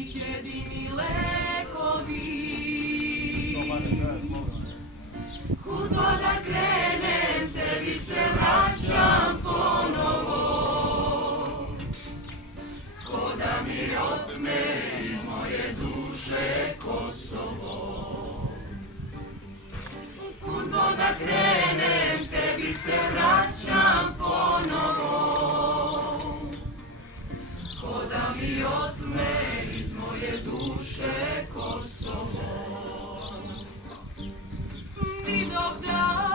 njih jedini lekovi. Kud god da krenem, tebi se vraćam ponovo. Ko da mi otme iz moje duše Kosovo. Kud god da krenem, tebi se vraćam ponovo. Ko da mi otme iz moje duše Kosovo. Vidovdan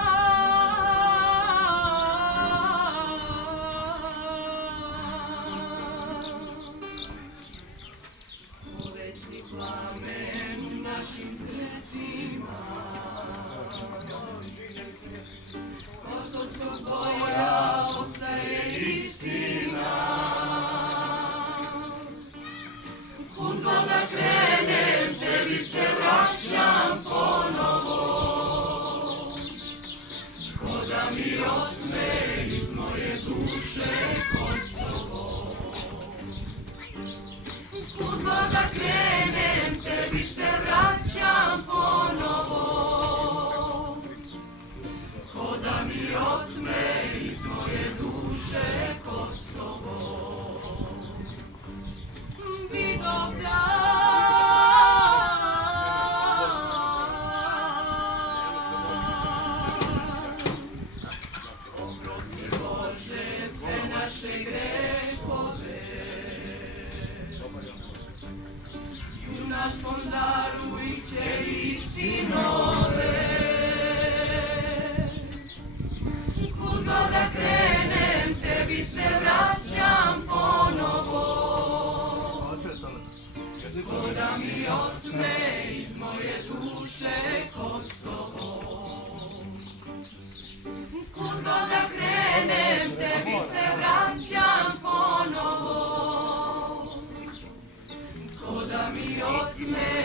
u večni plamen u našim srcima. Kosovskog boja ostaje istina. Kud god da krenem, tebi se vraćam ponovo. Ko da mi otme iz moje duše Kosovo. Kud god da krenem, tebi se vraćam ponovo. Ko da mi otme iz moje duše Kosovo. Vidovdan oprosti Bože sve naše grehove. Junaštvom daruj kćeri i sinove. Kud god da krenem, tebi se vraćam ponovo. Ko da mi otme iz moje duše Kosovo. Kud god da krenem, tebi se vraćam ponovo. Ko da mi otme